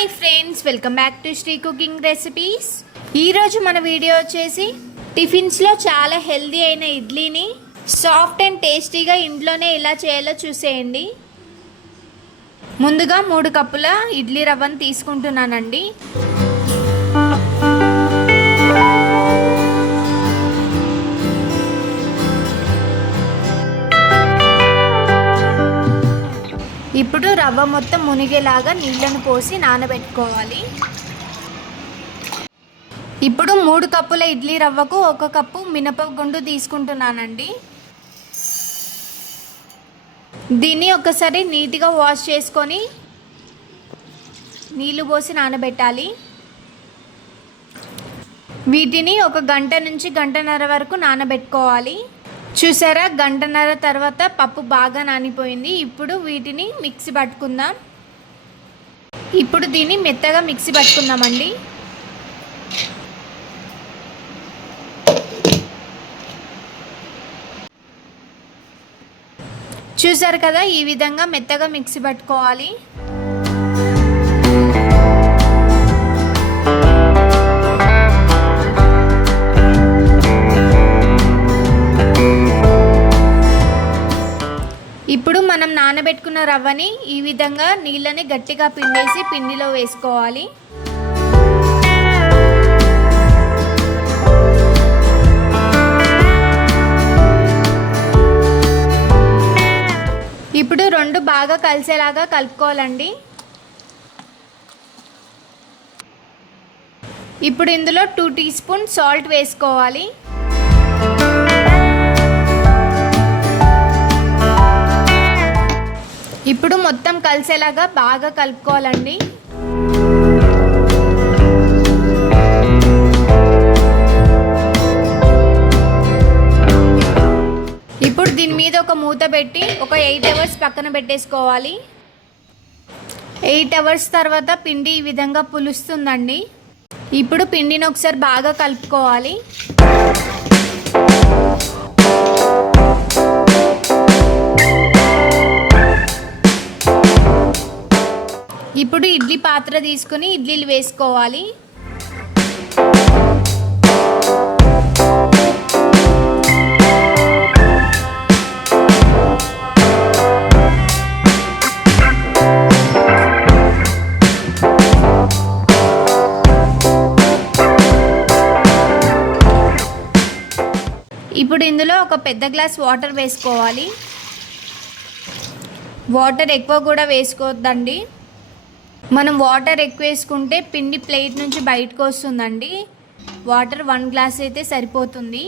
Hi friends, welcome back to Sri cooking recipes. ఈరోజు మన video వచ్చేసి టిఫిన్స్లో చాలా హెల్దీ అయిన ఇడ్లీని సాఫ్ట్ అండ్ టేస్టీగా ఇంట్లోనే ఎలా చేయాలో చూసేయండి. ముందుగా 3 కప్పుల ఇడ్లీ రవ్వను తీసుకుంటున్నానండి. ఇప్పుడు రవ్వ మొత్తం మునిగేలాగా నీళ్ళను పోసి నానబెట్టుకోవాలి. ఇప్పుడు 3 కప్పుల ఇడ్లీ రవ్వకు 1 కప్పు మినపగుండు తీసుకుంటున్నానండి. దీన్ని ఒకసారి నీట్గా వాష్ చేసుకొని నీళ్ళు పోసి నానబెట్టాలి. వీటిని 1 గంట నుంచి గంటన్నర వరకు నానబెట్టుకోవాలి. చూసారా, గంటన్నర తర్వాత పప్పు బాగా నానిపోయింది. ఇప్పుడు వీటిని మిక్సీ పట్టుకుందాం. ఇప్పుడు దీన్ని మెత్తగా మిక్సీ పట్టుకుందామండి. చూసారు కదా, ఈ విధంగా మెత్తగా మిక్సీ పట్టుకోవాలి. ఇప్పుడు మనం నానబెట్టుకున్న రవ్వని ఈ విధంగా నీళ్ళని గట్టిగా పిండేసి పిండిలో వేసుకోవాలి. ఇప్పుడు 2 బాగా కలిసేలాగా కలుపుకోవాలండి. ఇప్పుడు ఇందులో 2 టీ స్పూన్ సాల్ట్ వేసుకోవాలి. ఇప్పుడు మొత్తం కలిసేలాగా బాగా కలుపుకోవాలండి. ఇప్పుడు దీని మీద ఒక మూత పెట్టి ఒక 8 అవర్స్ పక్కన పెట్టేసుకోవాలి. 8 అవర్స్ తర్వాత పిండి ఈ విధంగా పులుస్తుందండి. ఇప్పుడు పిండిని ఒకసారి బాగా కలుపుకోవాలి. ఇప్పుడు ఇడ్లీ పాత్ర తీసుకుని ఇడ్లీలు వేసుకోవాలి. ఇప్పుడు ఇందులో ఒక పెద్ద గ్లాస్ వాటర్ వేసుకోవాలి. వాటర్ ఎక్కువ కూడా వేసుకోవద్దండి. మనం వాటర్ ఎక్కువ వేసుకుంటే పిండి ప్లేట్ నుంచి బయటకు వస్తుందండి. వాటర్ 1 గ్లాస్ అయితే సరిపోతుంది.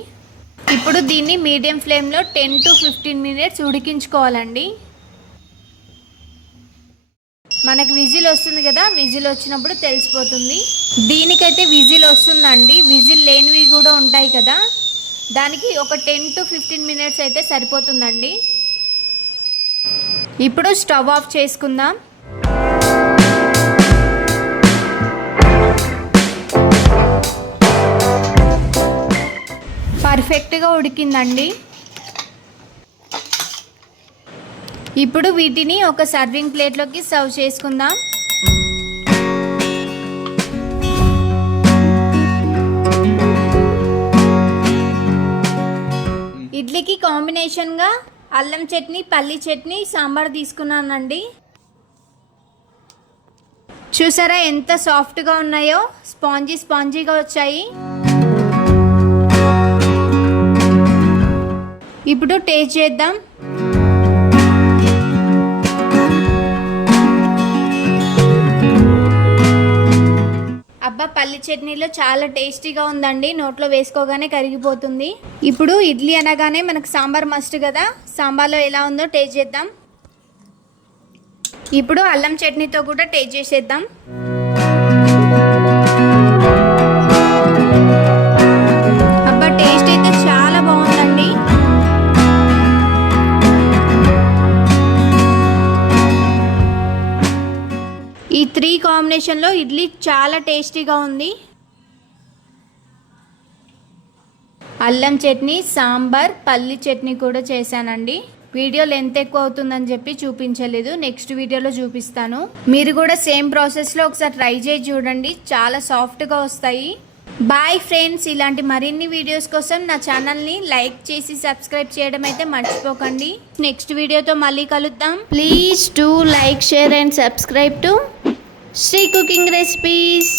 ఇప్పుడు దీన్ని మీడియం ఫ్లేమ్లో 10 to 15 మినిట్స్ ఉడికించుకోవాలండి. మనకు విజిల్ వస్తుంది కదా, విజిల్ వచ్చినప్పుడు తెలిసిపోతుంది. దీనికైతే విజిల్ వస్తుందండి. విజిల్ లేనివి కూడా ఉంటాయి కదా, దానికి ఒక 10 to 15 మినిట్స్ అయితే సరిపోతుందండి. ఇప్పుడు స్టవ్ ఆఫ్ చేసుకుందాం. పర్ఫెక్ట్గా ఉడికిందండి. ఇప్పుడు వీటిని ఒక సర్వింగ్ ప్లేట్లోకి సర్వ్ చేసుకుందాం. ఇడ్లీకి కాంబినేషన్గా అల్లం చట్నీ, పల్లి చట్నీ, సాంబార్ తీసుకున్నానండి. చూసారా ఎంత సాఫ్ట్గా ఉన్నాయో, స్పాంజీగా వచ్చాయి. ఇప్పుడు టేస్ట్ చేద్దాం. అబ్బా, పల్లి చట్నీలో చాలా టేస్టీగా ఉందండి. నోట్లో వేసుకోగానే కరిగిపోతుంది. ఇప్పుడు ఇడ్లీ అనగానే మనకు సాంబార్ మస్ట్ కదా, సాంబార్లో ఎలా ఉందో టేస్ట్ చేద్దాం. ఇప్పుడు అల్లం చట్నీతో కూడా టేస్ట్ చేసేద్దాం. అబ్బా, టేస్ట్ అయితే చాలా బాగుందండి. ఈ 3 కాంబినేషన్లో ఇడ్లీ చాలా టేస్టీగా ఉంది. అల్లం చట్నీ, సాంబార్, పల్లి చట్నీ కూడా చేశానండి. వీడియో లెంత్ ఎక్కువ అవుతుందని చెప్పి చూపించలేదు, నెక్స్ట్ వీడియోలో చూపిస్తాను. మీరు కూడా సేమ్ ప్రాసెస్లో ఒకసారి ట్రై చేసి చూడండి, చాలా సాఫ్ట్గా వస్తాయి. బాయ్ ఫ్రెండ్స్, ఇలాంటి మరిన్ని వీడియోస్ కోసం నా ఛానల్ని లైక్ చేసి సబ్స్క్రైబ్ చేయడం అయితే మర్చిపోకండి. నెక్స్ట్ వీడియోతో మళ్ళీ కలుద్దాం. Please do like, share and subscribe to Sri cooking recipes.